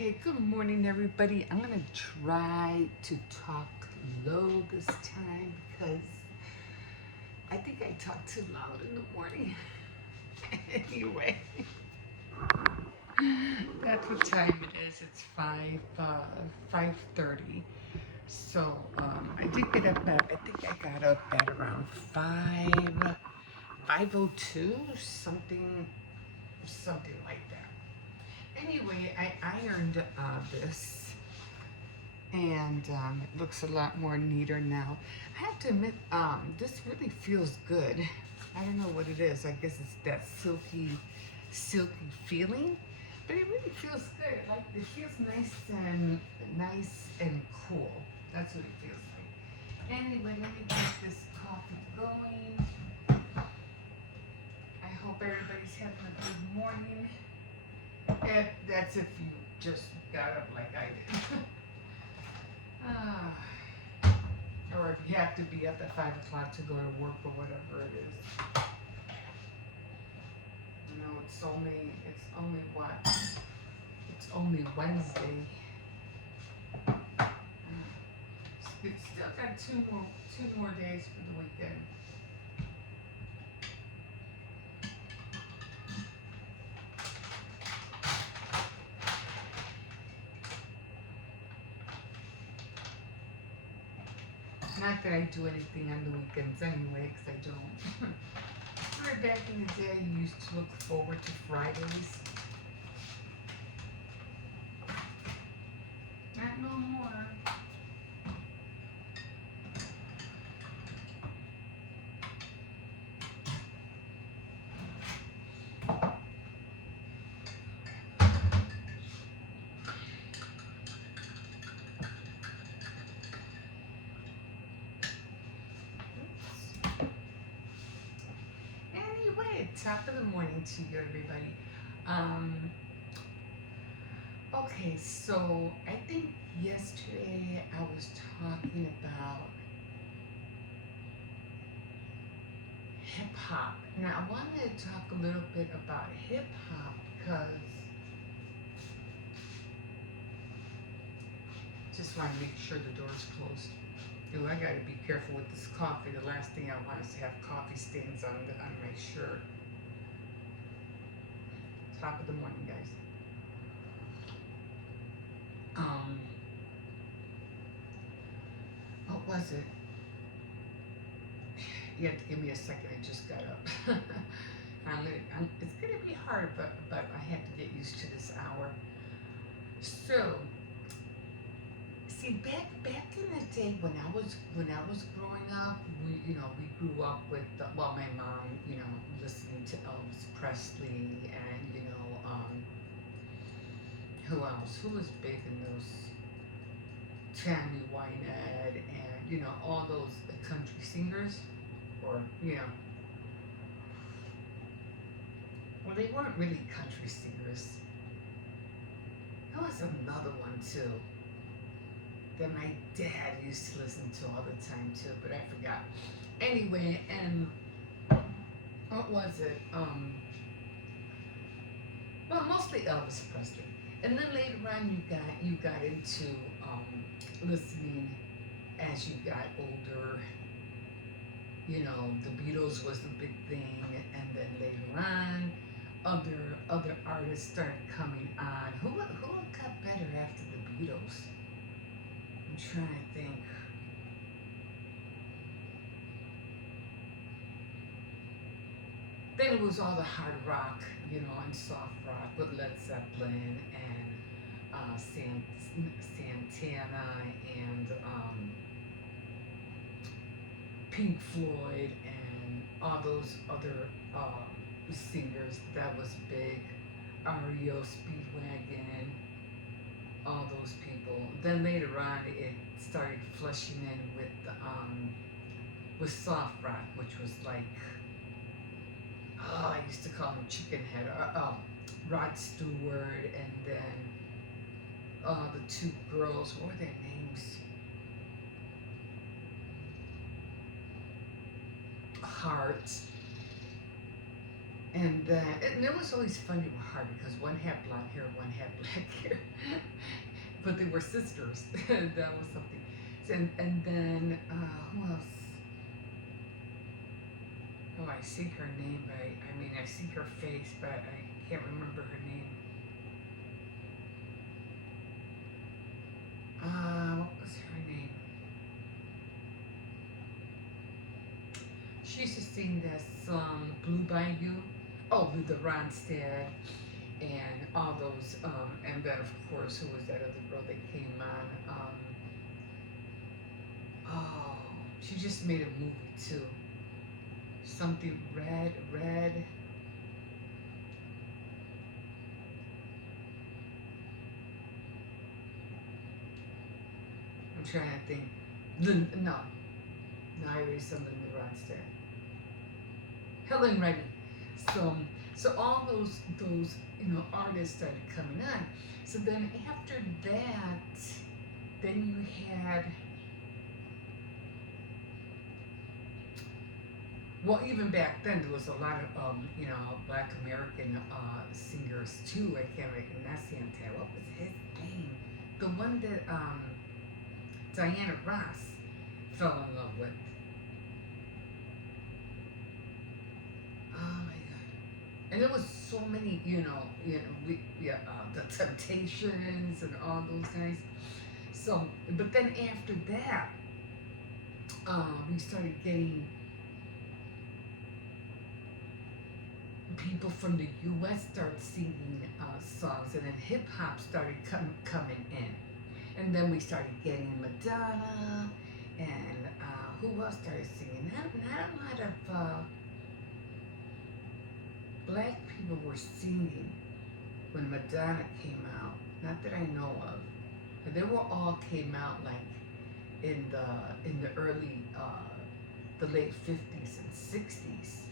Okay, good morning, everybody. I'm going to try to talk low this time because I think I talk too loud in the morning. Anyway, that's what time it is. It's 5:30. So I did get up at, I think I got up at around 5:02, something like that. Anyway, I ironed this, and it looks a lot more neater now. I have to admit, this really feels good. I don't know what it is. I guess it's that silky feeling, but it really feels good. Like it feels nice and cool. That's what it feels like. Anyway, let me get this coffee going. I hope everybody's having a good morning. That's if you just got up like I did. Ah, or if you have to be up at 5 o'clock to go to work or whatever it is. You know, it's only what? It's only Wednesday. It's still got two more days for the weekend. Not that I do anything on the weekends anyway, because I don't. Remember back in the day, you used to look forward to Fridays. Not no more. Anyway, top of the morning to you, everybody. Um, okay, so I think yesterday I was talking about hip hop. Now, I wanted to talk a little bit about hip hop because just want to make sure the door's closed. Ooh, I gotta be careful with this coffee. The last thing I want is to have coffee stains on my shirt. Top of the morning, guys. Um, what was it? You have to give me a second. I just got up. It's gonna be hard, but I have to get used to this hour. So, see, back in the day when I was growing up, we grew up with my mom, listening to Elvis Presley and who else? Who was big in those? Tammy Wynette and all those country singers, or well, they weren't really country singers. There was another one too that my dad used to listen to all the time too, but I forgot. Anyway, and what was it? Well, mostly Elvis Presley, and then later on you got into listening as you got older. The Beatles was the big thing, and then later on, other artists started coming on. Who got better after the Beatles? I'm trying to think. Then it was all the hard rock, and soft rock with Led Zeppelin and Santana and Pink Floyd and all those other singers. That was big. REO Speedwagon, all those people. Then later on, it started flushing in with soft rock, which was like, I used to call him Chicken Head, Rod Stewart, and then the two girls. What were their names? Heart. And it was always funny with her because one had blonde hair, one had black hair, but they were sisters. That was something. And then who else? Oh, I see her name, but I mean I see her face, but I can't remember her name. What was her name? She used to sing that song Blue Bayou. Oh, Luther Ronstadt and all those, and then of course, who was that other girl that came on? Oh, she just made a movie too. Something red. I'm trying to think. No, I already said Luther Ronstadt. Helen Reddy. So, so all those artists started coming on. So then after that, then you had, well, even back then there was a lot of Black American singers too. I can't recognize him. What was his name? The one that Diana Ross fell in love with. Oh my God! And there was so many, the Temptations and all those guys. So, but then after that, we started getting people from the U.S. started singing songs, and then hip hop started coming in, and then we started getting Madonna, and who else started singing? Not a lot of black people were singing when Madonna came out. Not that I know of, but they were all came out like in the early the late 50s and 60s.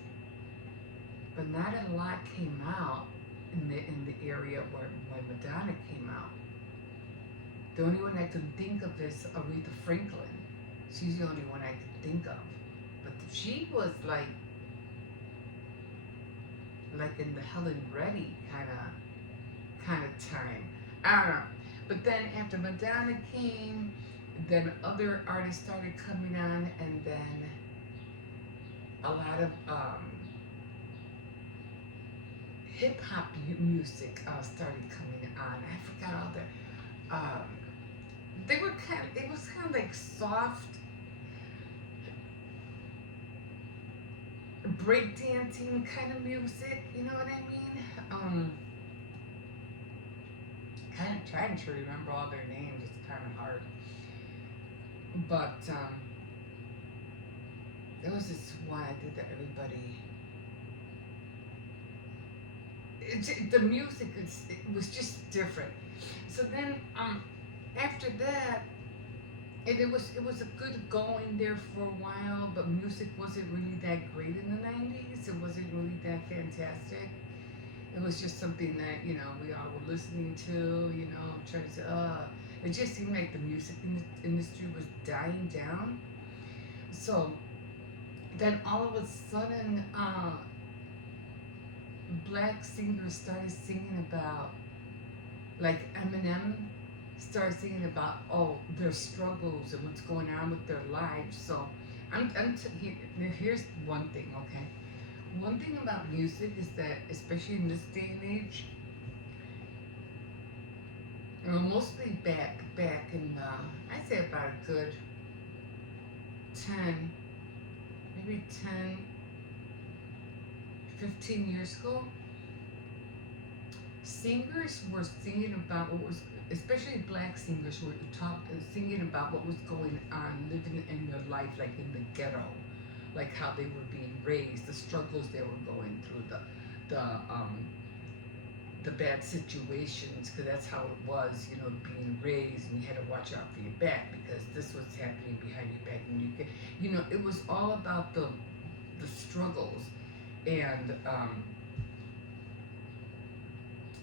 But not a lot came out in the area where when Madonna came out. The only one I can think of is Aretha Franklin. She's the only one I can think of. But she was like in the Helen Reddy kind of time. I don't know. But then after Madonna came, then other artists started coming on, and then a lot of hip hop music started coming on. I forgot all the. They were it was kind of like soft breakdancing kind of music. You know what I mean? Kind of trying to remember all their names. It's kind of hard. But there was this one I did that everybody. The music it was just different. So then after that, and it was a good going there for a while, but music wasn't really that great in the 90s. It wasn't really that fantastic. It was just something that we all were listening to. Trying to say, it just seemed like the music industry was dying down. So then all of a sudden, black singers started singing about, like Eminem started singing about their struggles and what's going on with their lives. So here's one thing, okay? One thing about music is that, especially in this day and age, mostly back in I'd say about a good 10, maybe 10, 15 years ago, singers were singing about what was, especially black singers were singing about what was going on, living in their life, like in the ghetto, like how they were being raised, the struggles they were going through, the bad situations, because that's how it was, being raised, and you had to watch out for your back because this was happening behind your back, and it was all about the struggles. And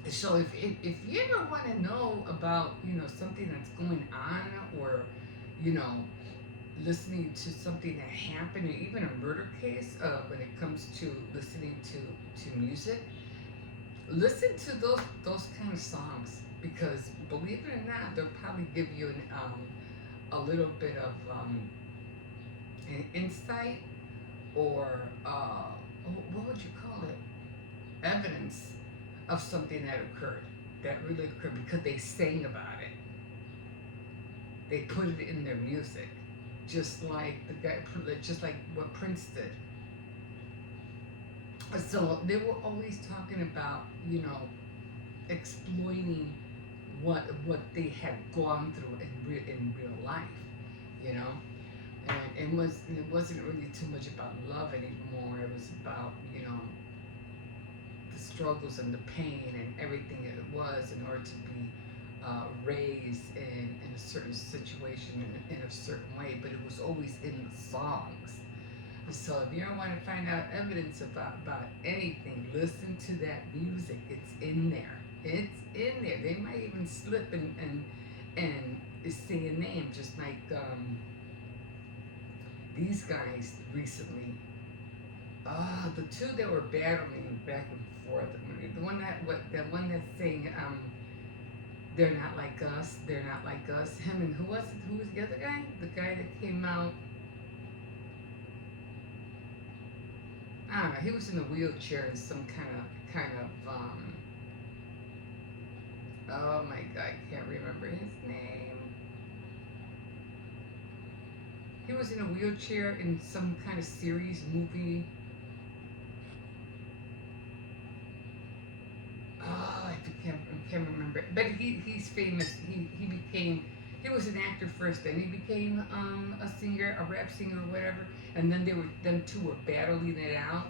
so if you ever want to know about something that's going on, or listening to something that happened, or even a murder case, when it comes to listening to music, listen to those kind of songs, because believe it or not, they'll probably give you a little bit of an insight, or what would you call it? Evidence of something that really occurred, because they sang about it. They put it in their music, just like just like what Prince did. So they were always talking about, exploiting what they had gone through in real life, you know. And it wasn't really too much about love anymore. It was about, the struggles and the pain and everything it was in order to be raised in a certain situation, in a certain way. But it was always in the songs. So if you ever want to find out evidence about anything, listen to that music. It's in there. It's in there. They might even slip and sing a name, just like these guys recently. The two that were battling back and forth. The one that sang "They're Not Like Us." They're not like us. Him and who was it? Who was the other guy? The guy that came out. I don't know. He was in a wheelchair in some kind of. Oh my God, I can't remember his name. He was in a wheelchair in some kind of series movie. Oh, I can't remember. But he's famous. He was an actor first, then he became a singer, a rap singer or whatever. And then them two were battling it out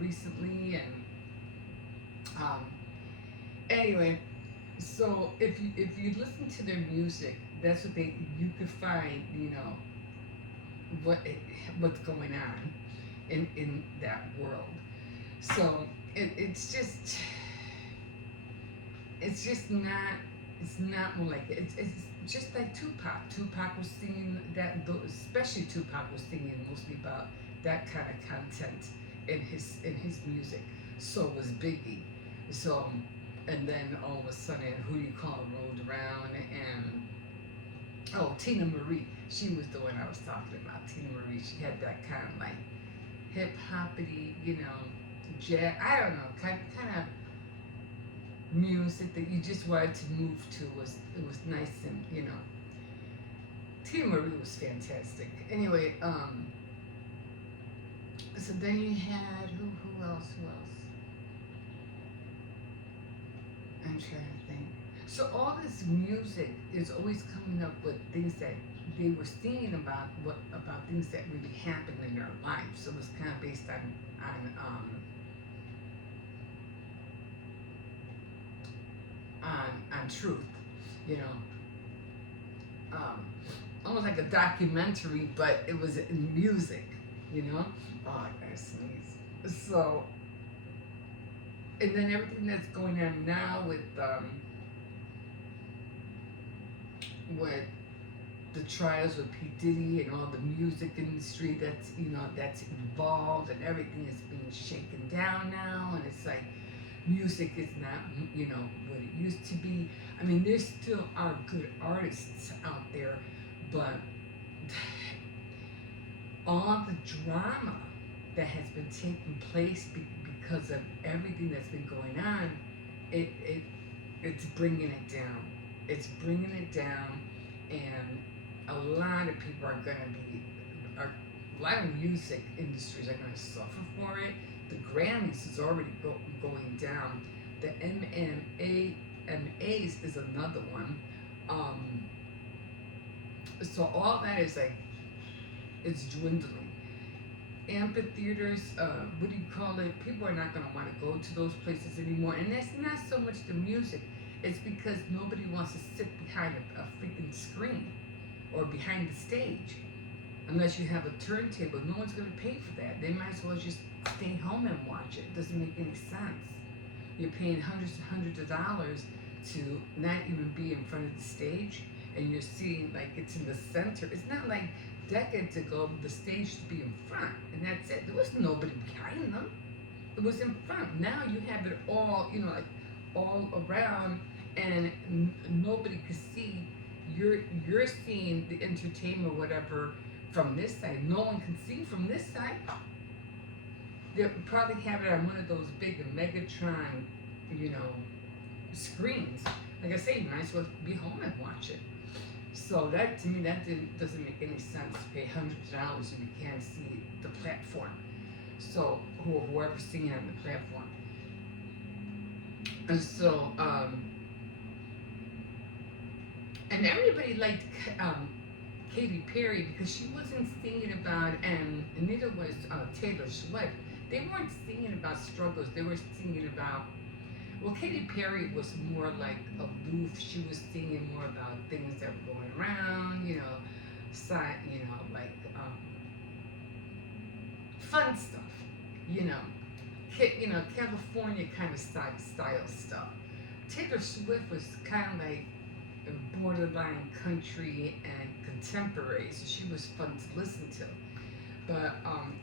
recently. And um, anyway, so if you listen to their music, that's what you could find, what what's going on in that world. So it's just not, it's not more like it. It's just like Tupac. Tupac was singing that, especially Tupac was singing mostly about that kind of content in his music. So was Biggie. So, and then all of a sudden, Who Do You Call rolled around, and oh, Tina Marie. She was the one I was talking about. Tina Marie. She had that kind of like hip hoppity, jazz. I don't know, kind of music that you just wanted to move to. It was nice, and Tina Marie was fantastic. Anyway, so then you had who else? Who else? I'm trying to think. So all this music is always coming up with things that they were singing about things that really happened in their life. So it was kind of based on truth, you know, um, almost like a documentary, but it was in music, you know. Oh, I gotta sneeze. So, and then everything that's going on now with the trials with P Diddy and all the music industry that's involved, and everything is being shaken down now, and it's like music is not what it used to be. I mean, there still are good artists out there, but all the drama that has been taking place because of everything that's been going on, it's bringing it down. It's bringing it down, and a lot of people are going to a lot of music industries are going to suffer for it. The Grammys is already going down. The MAs is another one. So all that is like, it's dwindling. Amphitheaters, what do you call it? People are not going to want to go to those places anymore. And that's not so much the music. It's because nobody wants to sit behind a freaking screen or behind the stage. Unless you have a turntable, no one's going to pay for that. They might as well just stay home and watch it. It doesn't make any sense. You're paying hundreds and hundreds of dollars to not even be in front of the stage, and you're seeing like it's in the center. It's not like decades ago, the stage to be in front, and that's it. There was nobody behind them. It was in front. Now you have it all, like all around, and nobody can see. You're seeing the entertainment, whatever, from this side. No one can see from this side. They'll probably have it on one of those big Megatron, you know, screens. Like I say, you might as well be home and watch it. So that to me, doesn't make any sense to pay hundreds of dollars if you can't see the platform. So whoever's singing on the platform. And so and everybody liked Katy Perry because she wasn't singing about, and neither was Taylor Swift. They weren't singing about struggles. They were singing about, well, Katy Perry was more like aloof. She was singing more about things that were going around, like fun stuff, you know, California kind of style stuff. Taylor Swift was kind of like borderline country and contemporary, so she was fun to listen to. But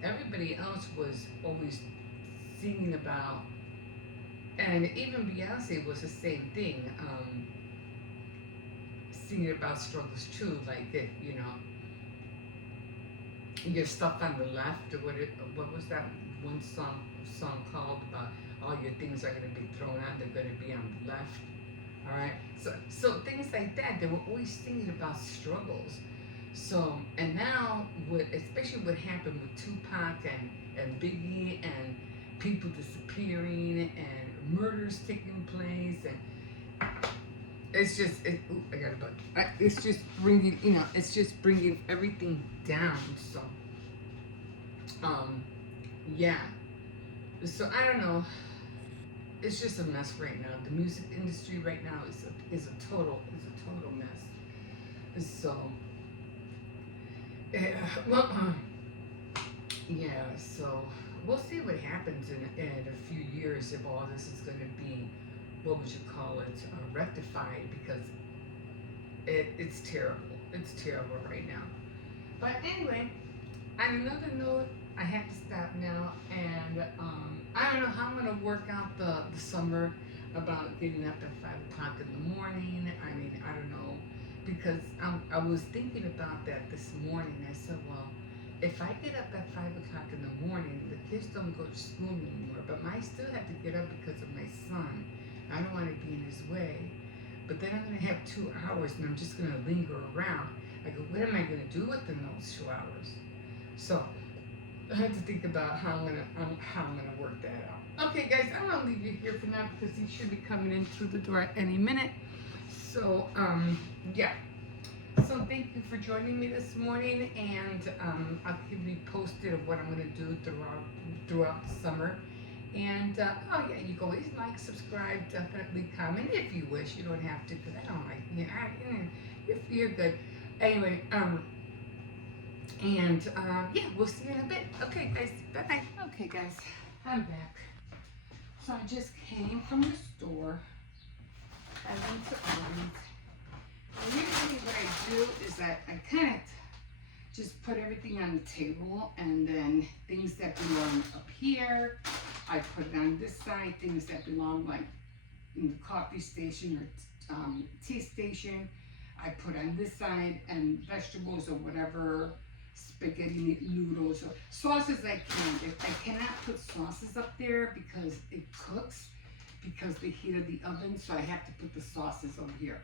everybody else was always singing about, and even Beyonce was the same thing, singing about struggles too, like if your stuff on the left, or what was that one song called about all your things are going to be thrown out, they're going to be on the left. All right, so things like that. They were always singing about struggles. So, and now, especially what happened with Tupac and Biggie, and people disappearing and murders taking place, and it's just ooh, I got a bug. It's just bringing everything down. So, yeah. So I don't know. It's just a mess right now. The music industry right now is a total mess. So, well, yeah. So we'll see what happens in a few years, if all this is going to be, what would you call it, rectified, because it's terrible. It's terrible right now. But anyway, on another note, I have to stop now, and I don't know how I'm gonna work out the summer about getting up at 5 o'clock in the morning. I mean, I don't know, because I was thinking about that this morning. I said, well, if I get up at 5 o'clock in the morning, the kids don't go to school anymore, but I still have to get up because of my son. I don't want to be in his way. But then I'm gonna have 2 hours, and I'm just gonna linger around. I go, what am I gonna do within those 2 hours? So I have to think about how I'm gonna work that out. Okay, guys, I'm gonna leave you here for now because he should be coming in through the door any minute. So yeah. So thank you for joining me this morning, and I'll keep you posted of what I'm gonna do throughout the summer. And oh yeah, you can always like, subscribe, definitely comment if you wish. You don't have to, because I don't like, you're good. Anyway, and yeah, we'll see you in a bit. Okay, guys, bye bye. Okay, guys, I'm back. So I just came from the store. I went to Aldi's. And usually what I do is that I kind of just put everything on the table, and then things that belong up here, I put it on this side. Things that belong like in the coffee station or tea station, I put on this side, and vegetables or whatever, spaghetti noodles or sauces I can. If I cannot put sauces up there because it cooks, because the heat of the oven, so I have to put the sauces over here.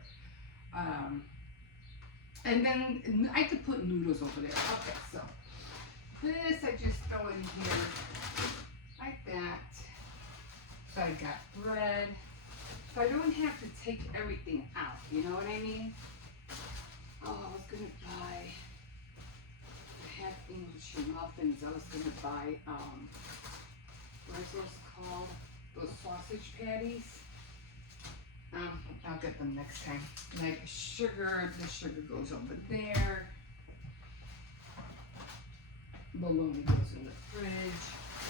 And then I could put noodles over there. Okay, so this I just throw in here like that. So I got bread. So I don't have to take everything out, you know what I mean? Oh, I was gonna buy half English muffins. I was gonna buy what is those called? Those sausage patties. I'll get them next time. Like sugar, the sugar goes over there. Bologna goes in the fridge.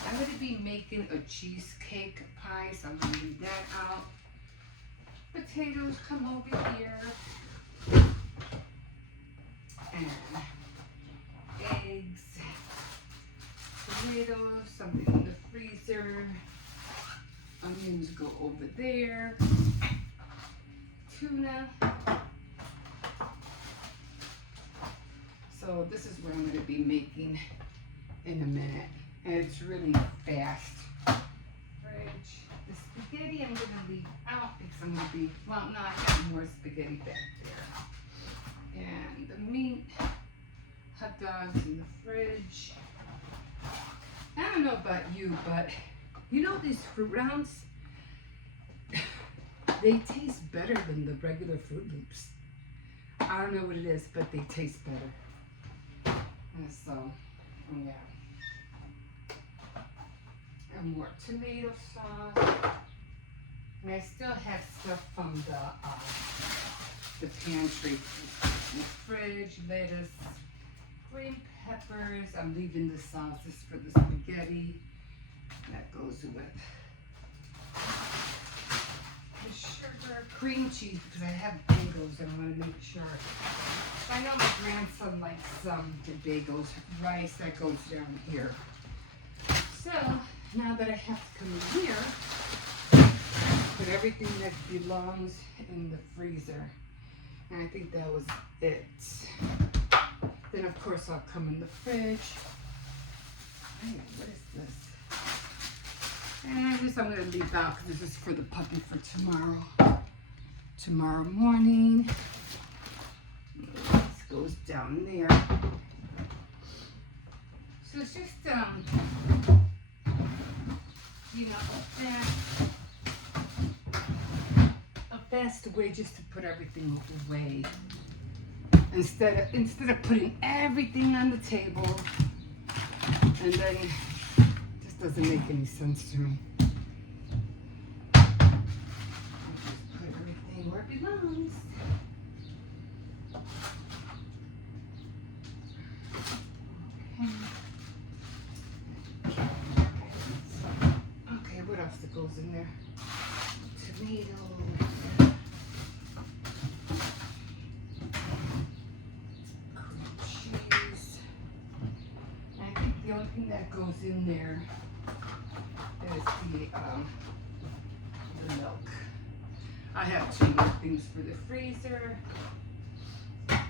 I'm going to be making a cheesecake pie, so I'm going to leave that out. Potatoes come over here. And things go over there. Tuna. So this is what I'm going to be making in a minute. And it's really fast. Fridge. The spaghetti I'm going to leave out because I'm going to be, well, no, I got more spaghetti back there. And the meat, hot dogs in the fridge. I don't know about you, but you know these fruit rounds? They taste better than the regular Fruit Loops. I don't know what it is, but they taste better. And so, yeah. And more tomato sauce. And I still have stuff from the pantry. In the fridge, lettuce, green peppers. I'm leaving the sauces for the spaghetti. That goes with the sugar, cream cheese, because I have bagels and I want to make sure. I know my grandson likes the bagels. Rice, that goes down here. So, now that I have to come in here, put everything that belongs in the freezer. And I think that was it. Then, of course, I'll come in the fridge. Hey, what is this? And this I'm going to leave out because this is for the puppy for tomorrow. Tomorrow morning. This goes down there. So it's just, you know, a fast way just to put everything away. Instead of putting everything on the table, and then it just doesn't make any sense to me. I'll just put everything where it belongs. Okay, what else that goes in there? Tomatoes. The only thing that goes in there is the milk. I have 2 more things for the freezer. Okay.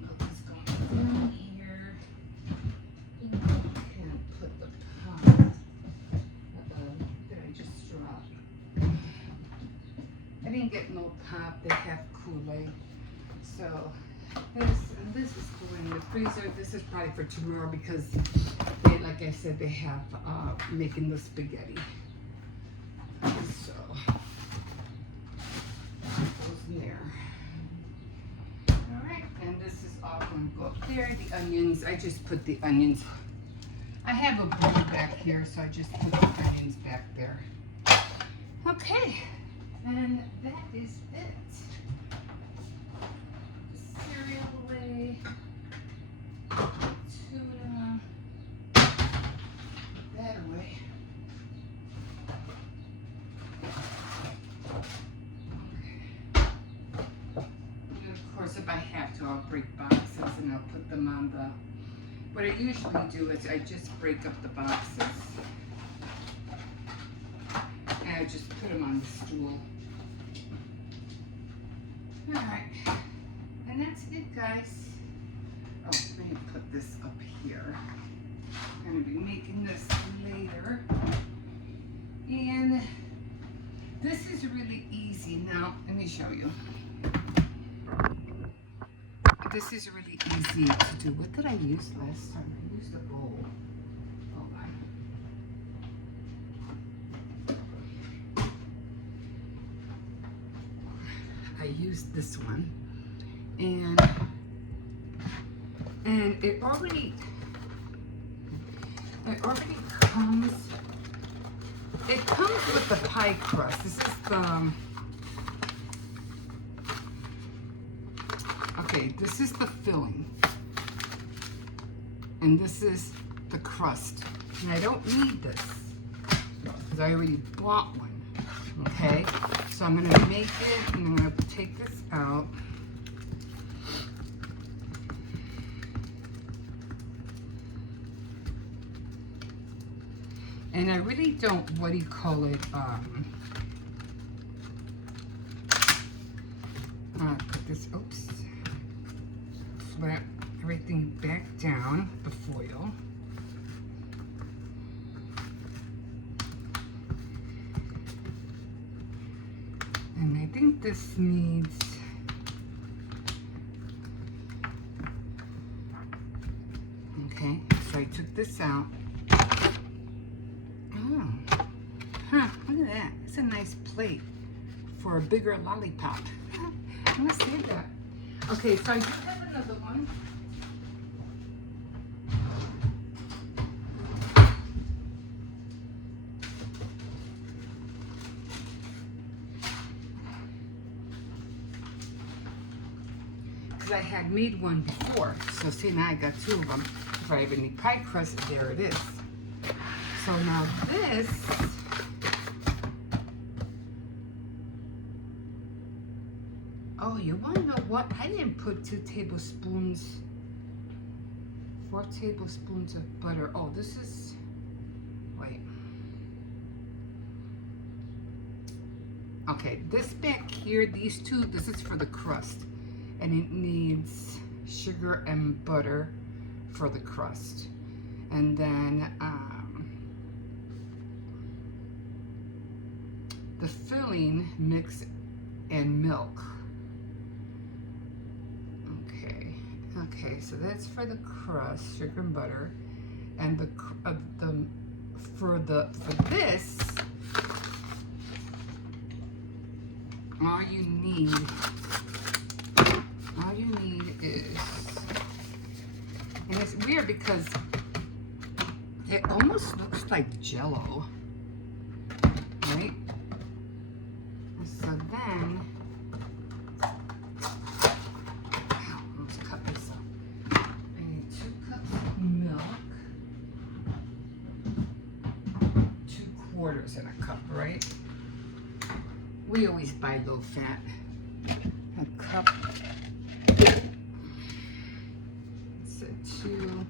Milk is going down here. Can't put the pot. Did I just drop? I didn't get no pop. They have Kool-Aid. So this is going in the freezer. This is probably for tomorrow because they, like I said, they have making the spaghetti. So that goes in there. All right, and this is all going to go up there. The onions, I just put the onions. I have a bowl back here, so I just put the onions back there. Okay, and that is it. Cereal away, tuna, that away. Okay. And of course, if I have to, I'll break boxes and I'll put them on the. What I usually do is I just break up the boxes and I just put them on the stool. All right. And that's it, guys. Oh, let me put this up here. I'm going to be making this later. And this is really easy. Now, let me show you. This is really easy to do. What did I use last time? I used a bowl. Hold on. I used this one. And it already comes, it comes with the pie crust. This is the, okay, this is the filling. And this is the crust. And I don't need this because I already bought one, okay? So I'm gonna make it, and I'm gonna take this out. And I really don't, what do you call it, put this, oops, flap everything back down, the foil. And I think this needs, okay, so I took this out. Oh, huh, look at that. It's a nice plate for a bigger lollipop. I'm gonna save that. Okay, so I do have another one. Because I had made one before. So see, now I got two of them. If I have any pie crust, there it is. So now this, oh, you want to know what? I didn't put 4 tablespoons of butter. Oh, this is, wait. Okay, this back here, these two, this is for the crust. And it needs sugar and butter for the crust. And then the filling mix and milk. Okay, so that's for the crust, sugar and butter, and for this, all you need is, and it's weird because it almost looks like Jell-O, right? So then, let's cut this up. I need 2 cups of milk, 2/4 in a cup, right? We always buy low fat. A cup. It's a 2,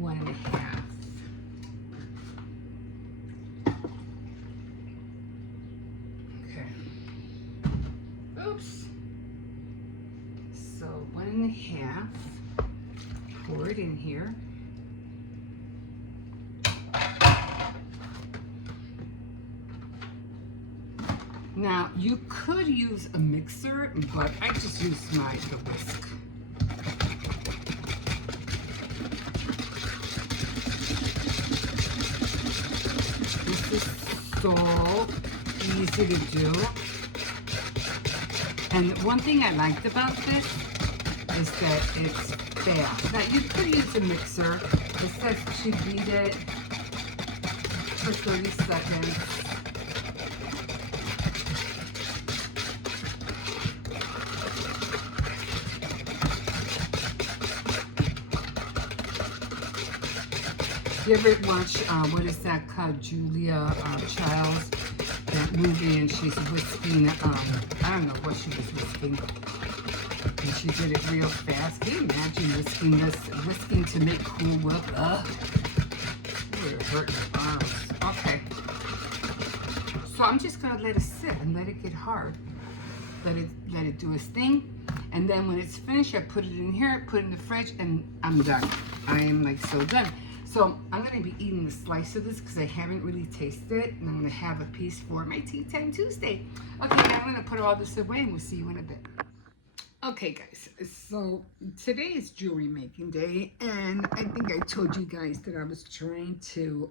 1.5. Okay. Oops. So 1.5. Pour it in here. Now, you could use a mixer, but I just use the whisk. This is so easy to do. And one thing I liked about this is that it's fast. Now, you could use a mixer. It says to beat it for 30 seconds. You ever watch, what is that called, Julia Childs, that movie, and she's whisking, I don't know what she was whisking, and she did it real fast. Can you imagine whisking to make Cool Whip? Ugh, it would hurt your arms. Okay, so I'm just gonna let it sit and let it get hard. Let it do its thing, and then when it's finished, I put it in here, put it in the fridge, and I'm done. I am like so done. So I'm going to be eating a slice of this because I haven't really tasted it. And I'm going to have a piece for my Tea Time Tuesday. Okay, now I'm going to put all this away and we'll see you in a bit. Okay, guys. So today is jewelry making day. And I think I told you guys that I was trying to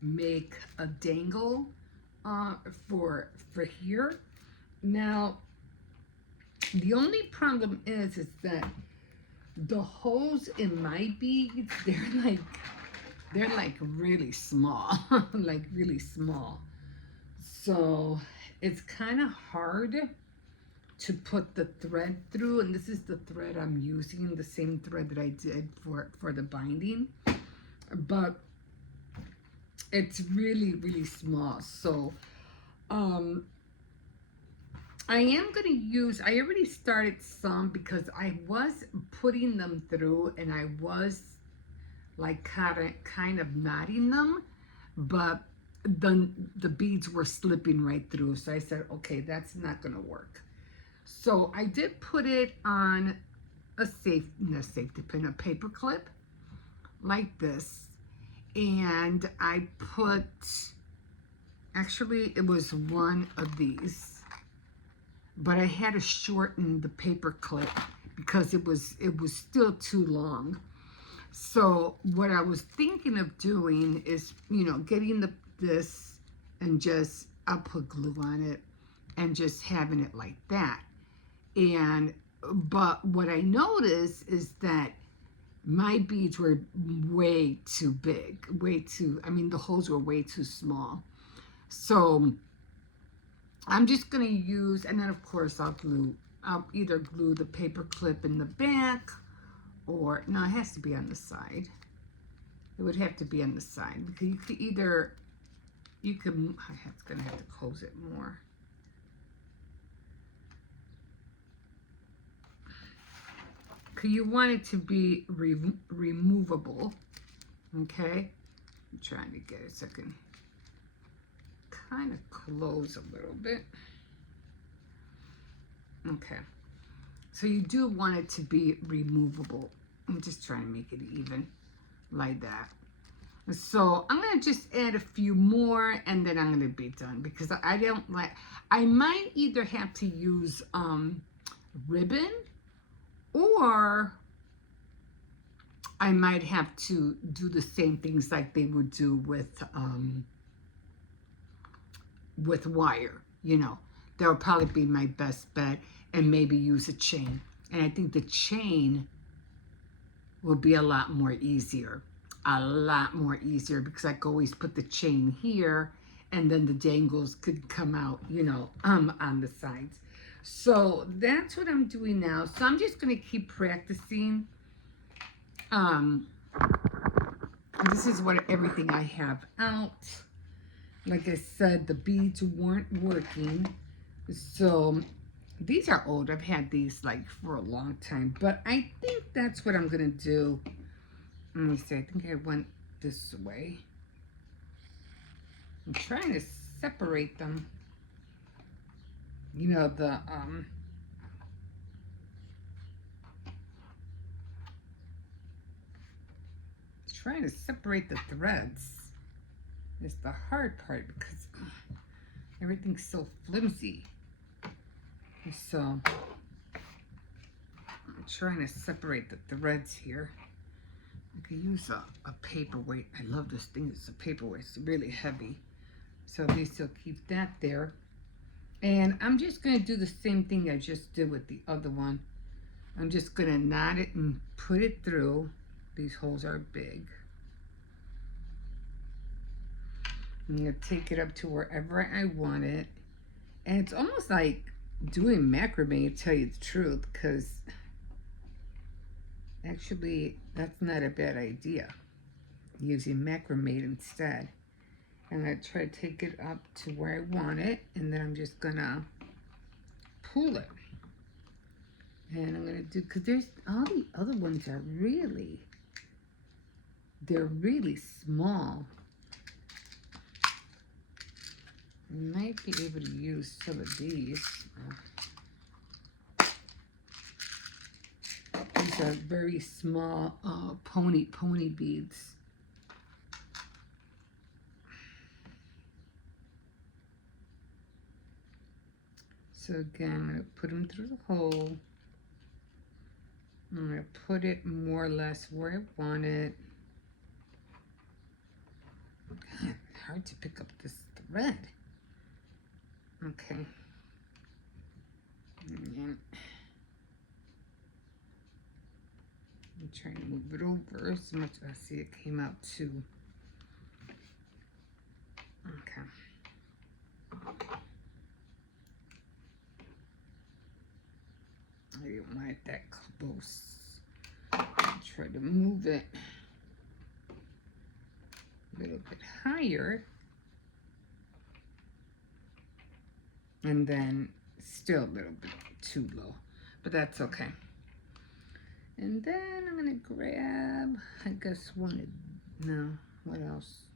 make a dangle for here. Now, the only problem is that the holes in my beads, they're like really small, like really small. So it's kind of hard to put the thread through, and this is the thread I'm using, the same thread that I did for the binding, but it's really, really small. So I am going to use, I already started some because I was putting them through and I was like kind of knotting them, but the beads were slipping right through. So I said, okay, that's not gonna work. So I did put it on a safety pin, a paper clip like this, and I put, actually it was one of these, but I had to shorten the paper clip because it was still too long. So what I was thinking of doing is, you know, getting this and just, I'll put glue on it and just having it like that. And but what I noticed is that my beads were way too big, I mean, the holes were way too small. So I'm just gonna use, and then of course I'll either glue the paper clip in the back, or, no, it has to be on the side. It would have to be on the side, because you could either, I'm gonna have to close it more. Because you want it to be removable, okay? I'm trying to get it so I can kind of close a little bit. Okay, so you do want it to be removable. I'm just trying to make it even like that. So I'm gonna just add a few more and then I'm gonna be done, because I don't like, I might either have to use ribbon, or I might have to do the same things like they would do with wire, you know. That would probably be my best bet, and maybe use a chain. And I think the chain will be a lot more easier, because I could always put the chain here, and then the dangles could come out, you know, on the sides. So that's what I'm doing now. So I'm just gonna keep practicing. This is what everything I have out. Like I said, the beads weren't working. So these are old. I've had these like for a long time, but I think that's what I'm gonna do. Let me see, I think I went this way. I'm trying to separate them. You know, trying to separate the threads is the hard part, because everything's so flimsy. So I'm trying to separate the threads here. I could use a paperweight. I love this thing. It's a paperweight. It's really heavy. So at least I'll keep that there. And I'm just going to do the same thing I just did with the other one. I'm just going to knot it and put it through. These holes are big. I'm going to take it up to wherever I want it. And it's almost like doing macrame, to tell you the truth, because actually that's not a bad idea, using macrame instead. I'm going to try to take it up to where I want it, and then I'm just going to pull it. And I'm going to do, because there's, all the other ones are really, they're really small. I might be able to use some of these. These are very small pony beads. So again, I'm going to put them through the hole. I'm going to put it more or less where I want it. God, hard to pick up this thread. Okay. And I'm trying to move it over as much as I see it came out too. Okay. I didn't want it that close. Try to move it a little bit higher. And then still a little bit too low, but that's okay. And then I'm gonna grab, I guess what else?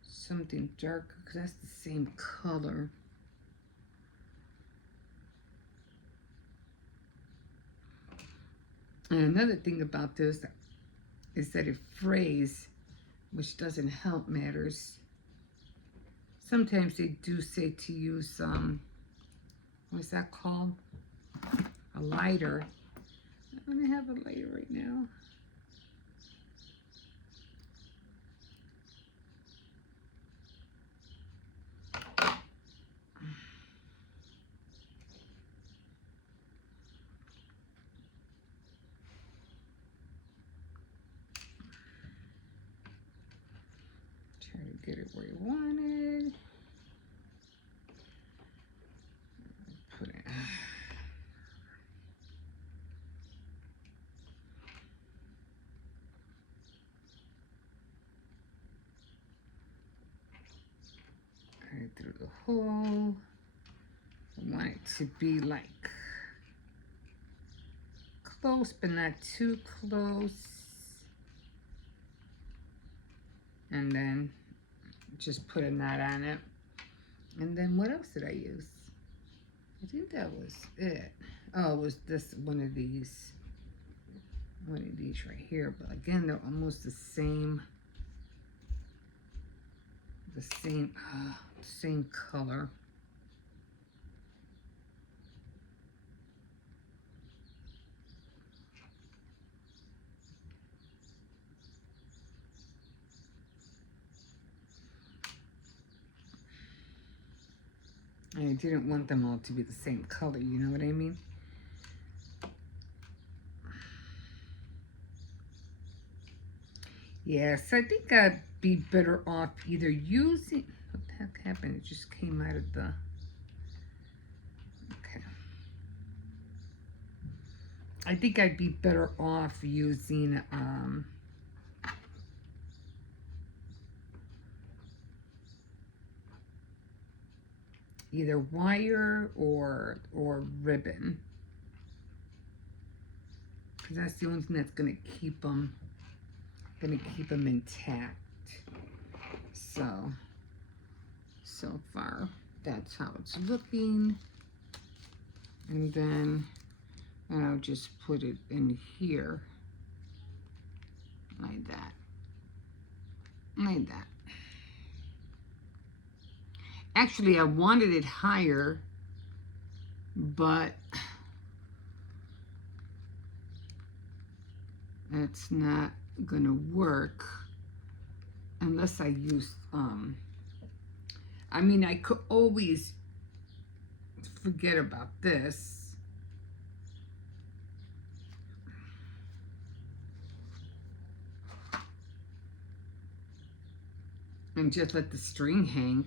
Something darker, because that's the same color. And another thing about this is that it frays, which doesn't help matters. Sometimes they do say to use, what's that called? A lighter. I don't have a lighter right now. Try to get it where you want it. Put it. Right through the hole. I want it to be like close, but not too close. And then just put a knot on it. And then what else did I use? I think that was it. Oh, it was this one of these right here. But again, they're almost the same same color. I didn't want them all to be the same color, you know what I mean? Yes, I think I'd be better off either using, what the heck happened? It just came out of the, okay. I think I'd be better off using, either wire or ribbon, because that's the only thing that's gonna keep them intact. So far that's how it's looking. And then I'll just put it in here like that, like that. Actually, I wanted it higher, but it's not gonna work unless I use, I mean, I could always forget about this. And just let the string hang.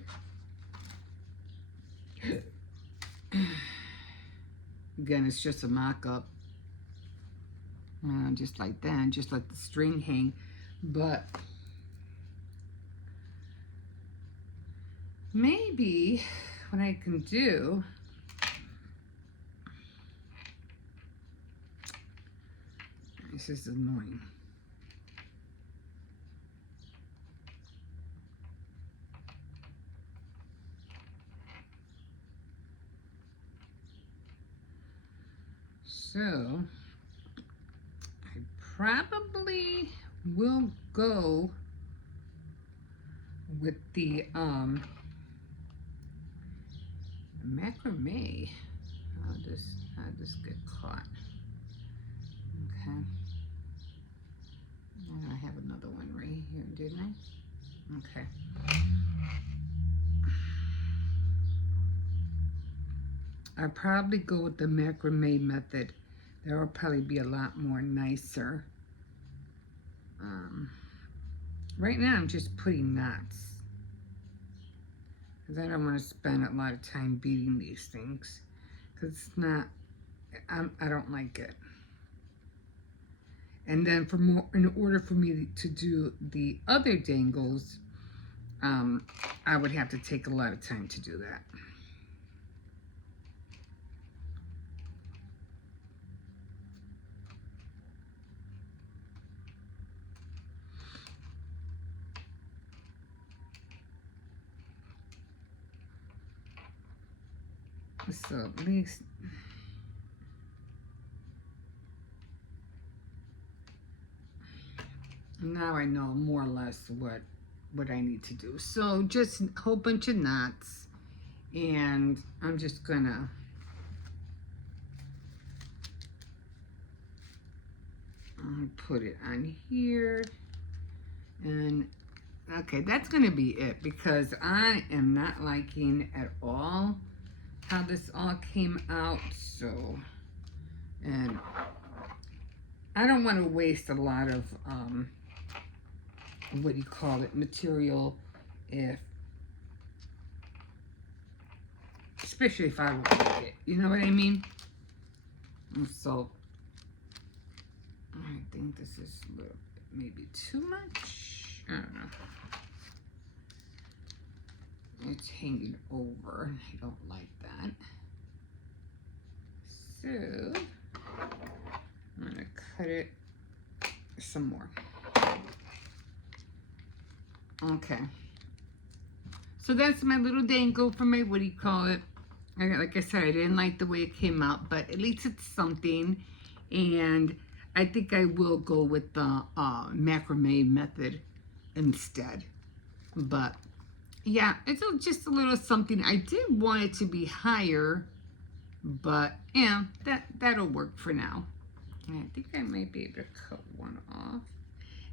Again, it's just a mock-up. Just like that, and just let the string hang. But maybe what I can do, this is annoying. So I probably will go with the macrame. I'll just get caught. Okay. And I have another one right here, didn't I? Okay. I'll probably go with the macrame method. That will probably be a lot more nicer. Right now I'm just putting knots, because I don't want to spend a lot of time beating these things, because it's not, I don't like it. And then in order for me to do the other dangles, I would have to take a lot of time to do that. So at least now I know more or less what I need to do. So just a whole bunch of knots, and I'm just gonna put it on here, and okay, that's gonna be it, because I am not liking at all how this all came out. So, and I don't want to waste a lot of what do you call it, material, if especially if I won't like it, you know what I mean? And so I think this is a little bit, maybe too much. I don't know. It's hanging over. I don't like that. So I'm gonna cut it some more. Okay. So that's my little dangle for my, what do you call it? Like I said, I didn't like the way it came out, but at least it's something. And I think I will go with the macrame method instead. But yeah, it's just a little something. I did want it to be higher, but yeah, that'll work for now. And I think I might be able to cut one off.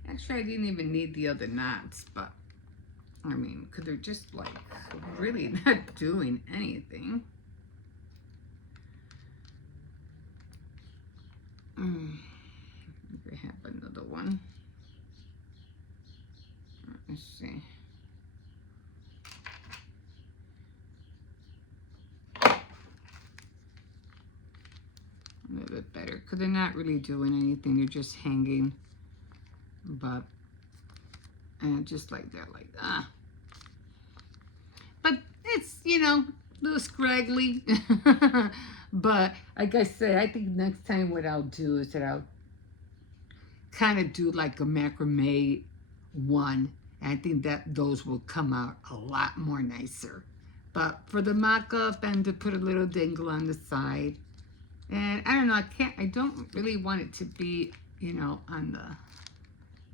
Actually, I didn't even need the other knots, but I mean, because they're just like really not doing anything. We have another one. Let's see. A little bit better, because they're not really doing anything. They're just hanging. But, and just like that, like that. But it's, you know, a little scraggly. But like I said, I think next time what I'll do is that I'll kind of do like a macrame one. And I think that those will come out a lot more nicer. But for the mock-up and to put a little dangle on the side. And I don't know, I don't really want it to be, you know, on the,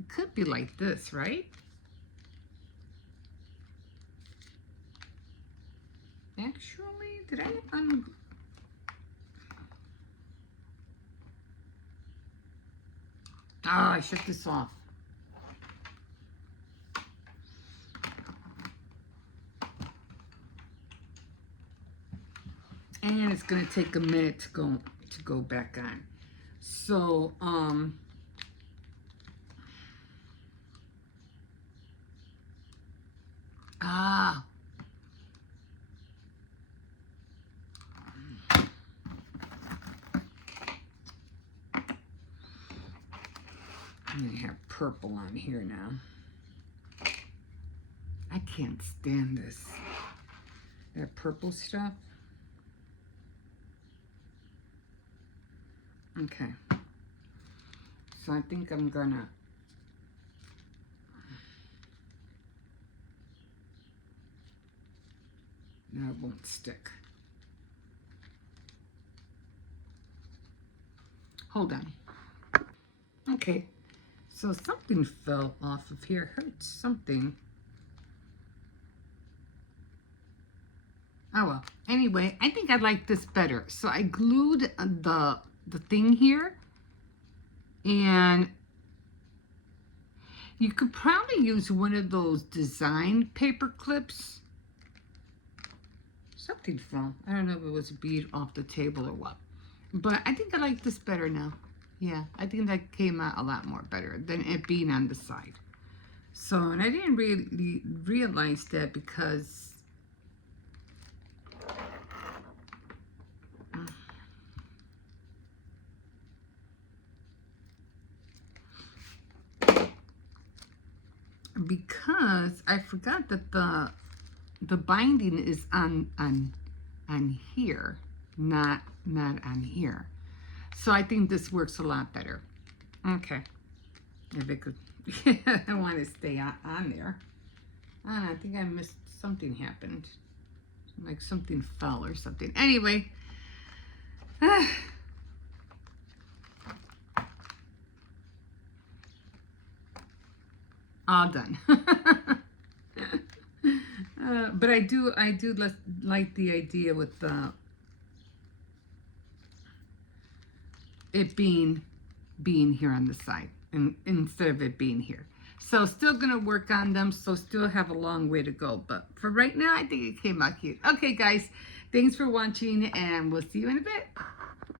it could be like this, right? Actually, did I I shut this off. And it's gonna take a minute to go back on. So I'm gonna have purple on here now. I can't stand this. That purple stuff. Okay. So I think I'm gonna no, it won't stick. Hold on. Okay. So something fell off of here. Hurts something. Oh well. Anyway, I think I like this better. So I glued the thing here, and you could probably use one of those design paper clips. Something fell. I don't know if it was a bead off the table or what. But I think I like this better now. Yeah, I think that came out a lot more better than it being on the side. So, and I didn't really realize that because I forgot that the binding is on here, not on here. So I think this works a lot better. Okay, if it could, I want to stay on there. I don't know, I think I missed something happened. like something fell or something. Anyway, all done. But I do like the idea with it being here on the side and instead of it being here. So still gonna work on them, so still have a long way to go, but for right now I think it came out cute. Okay guys, thanks for watching and we'll see you in a bit.